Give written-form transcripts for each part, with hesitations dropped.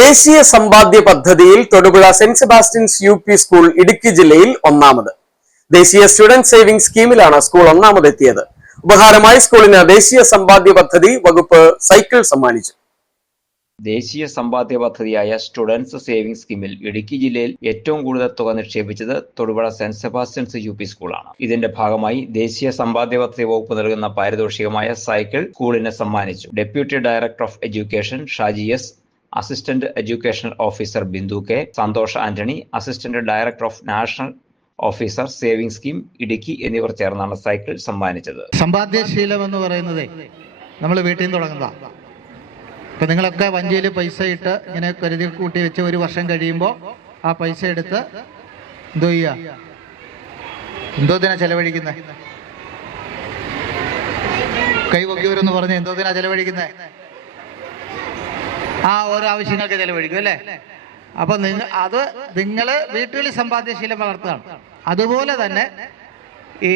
ദേശീയ സമ്പാദ്യ പദ്ധതിയിൽ Thodupuzha saint Sebastian's UP. School Idukki ജില്ലയിൽ ഒന്നാമത്. ദേശീയ സ്റ്റുഡന്റ് സേവിംഗ് സ്കീമിലാണ് സ്കൂൾ ഒന്നാമതെത്തിയത്. ഉപഹാരമായി സ്കൂളിന് ദേശീയ സമ്പാദ്യ പദ്ധതി വകുപ്പ് സൈക്കിൾ സമ്മാനിച്ചു. ദേശീയ സമ്പാദ്യ പദ്ധതിയായ സ്റ്റുഡൻസ് സേവിംഗ് സ്കീമിൽ ഇടുക്കി ജില്ലയിൽ ഏറ്റവും കൂടുതൽ തുക നിക്ഷേപിച്ചത് തൊടുപുഴ സെന്റ് സെബാസ്റ്റ്യൻസ് യു.പി. സ്കൂളാണ്. ഇതിന്റെ ഭാഗമായി ദേശീയ സമ്പാദ്യ പദ്ധതി വകുപ്പ് നൽകുന്ന പാരിതോഷികമായ സൈക്കിൾ സ്കൂളിന് സമ്മാനിച്ചു. Deputy director of education Shaji S, assistant educational officer Bindu K, Santhosh Antony, assistant director of national officer saving scheme Idukki എന്നിവർ ചേർന്നാണ് സൈക്കിൾ സമ്മാനിച്ചത്. സമ്പാദ്യശീലം എന്ന് പറയുന്നത് നമ്മൾ വീട്ടിൽ നിന്ന് തുടങ്ങുന്നതാണ്. ഇപ്പം നിങ്ങളൊക്കെ വഞ്ചിയിൽ പൈസ ഇട്ട് ഇങ്ങനെ കരുതി കൂട്ടി വെച്ച് ഒരു വർഷം കഴിയുമ്പോൾ ആ പൈസ എടുത്ത് എന്തോ ചെയ്യുക, എന്തോതിനാ ചെലവഴിക്കുന്നത്? കൈ പൊക്കിയവരെന്ന് പറഞ്ഞ് എന്തോതിനാ ചെലവഴിക്കുന്നത്? ആ ഓരോ ആവശ്യങ്ങൾക്ക് ചെലവഴിക്കും അല്ലേ? അപ്പൊ നിങ്ങൾ വീട്ടിൽ സമ്പാദ്യശീലം വളർത്തുകയാണ്. അതുപോലെ തന്നെ ഈ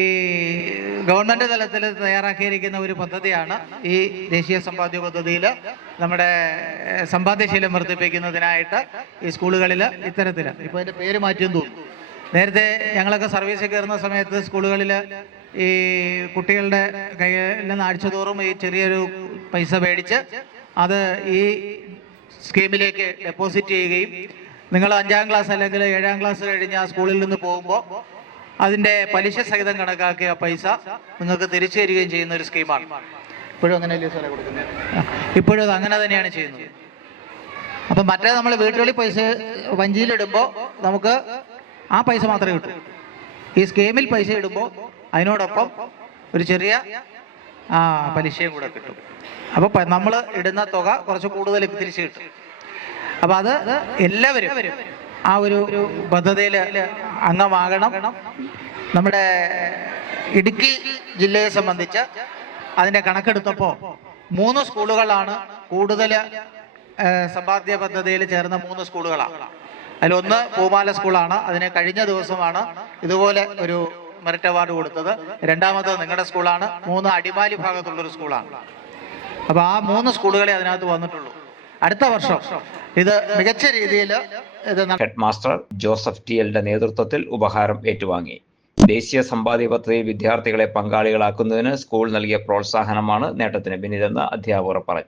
ഗവൺമെന്റ് തലത്തിൽ തയ്യാറാക്കിയിരിക്കുന്ന ഒരു പദ്ധതിയാണ് ഈ ദേശീയ സമ്പാദ്യ പദ്ധതിയിൽ. നമ്മുടെ സമ്പാദ്യശീലം വർദ്ധിപ്പിക്കുന്നതിനായിട്ട് ഈ സ്കൂളുകളിൽ ഇത്തരത്തിൽ ഇപ്പോൾ അതിൻ്റെ പേര് മാറ്റിയെന്ന് തോന്നുന്നു. നേരത്തെ ഞങ്ങളൊക്കെ സർവീസിൽ കയറുന്ന സമയത്ത് സ്കൂളുകളിൽ ഈ കുട്ടികളുടെ കയ്യിൽ നിന്ന് ആഴ്ചതോറും ഈ ചെറിയൊരു പൈസ മേടിച്ച് അത് ഈ സ്കീമിലേക്ക് ഡെപ്പോസിറ്റ് ചെയ്യുകയും നിങ്ങൾ 5ാം ക്ലാസ് അല്ലെങ്കിൽ 7ാം ക്ലാസ് കഴിഞ്ഞ് ആ സ്കൂളിൽ നിന്ന് പോകുമ്പോൾ അതിൻ്റെ പലിശ സഹിതം കണക്കാക്കിയ പൈസ നിങ്ങൾക്ക് തിരിച്ചു തരികയും ചെയ്യുന്ന ഒരു സ്കീമാണ്. ഇപ്പോഴും അങ്ങനെയല്ലേ സാറേ കൊടുക്കുന്നത്? ഇപ്പോഴും അത് അങ്ങനെ തന്നെയാണ് ചെയ്യുന്നത്. അപ്പം മറ്റേ നമ്മൾ വീട്ടുകളിൽ പൈസ വഞ്ചിയിലിടുമ്പോൾ നമുക്ക് ആ പൈസ മാത്രമേ കിട്ടൂ. ഈ സ്കീമിൽ പൈസ ഇടുമ്പോൾ അതിനോടൊപ്പം ഒരു ചെറിയ പലിശയും കൂടെ കിട്ടും. അപ്പോൾ നമ്മൾ ഇടുന്ന തുക കുറച്ച് കൂടുതൽ തിരിച്ചു കിട്ടും. അപ്പം അത് എല്ലാവരും ആ ഒരു പദ്ധതിയിൽ അംഗമാകണം. നമ്മുടെ ഇടുക്കി ജില്ലയെ സംബന്ധിച്ച് അതിൻ്റെ കണക്കെടുത്തപ്പോൾ 3 സ്കൂളുകളാണ് കൂടുതൽ സമ്പാദ്യ പദ്ധതിയിൽ ചേർന്ന 3 സ്കൂളുകളാണ്. അതിലൊന്ന് പൂമാല സ്കൂളാണ്. അതിന് കഴിഞ്ഞ ദിവസമാണ് ഇതുപോലെ ഒരു മെറിറ്റ് അവാർഡ് കൊടുത്തത്. രണ്ടാമത് നിങ്ങളുടെ സ്കൂളാണ്. 3 അടിമാലി ഭാഗത്തുള്ളൊരു സ്കൂളാണ്. അപ്പോൾ ആ 3 സ്കൂളുകളെ അതിനകത്ത് വന്നിട്ടുള്ളൂ. അടുത്ത വർഷം ഇത് മികച്ച രീതിയിൽ ഹെഡ് മാസ്റ്റർ ജോസഫ് ടി.എൽ.ന്റെ നേതൃത്വത്തിൽ ഉപഹാരം ഏറ്റുവാങ്ങി. ദേശീയ സമ്പാദ്യ പദ്ധതിയിൽ വിദ്യാർത്ഥികളെ പങ്കാളികളാക്കുന്നതിന് സ്കൂൾ നൽകിയ പ്രോത്സാഹനമാണ് നേട്ടത്തിന് പിന്നിലെന്ന് അധ്യാപകർ പറഞ്ഞു.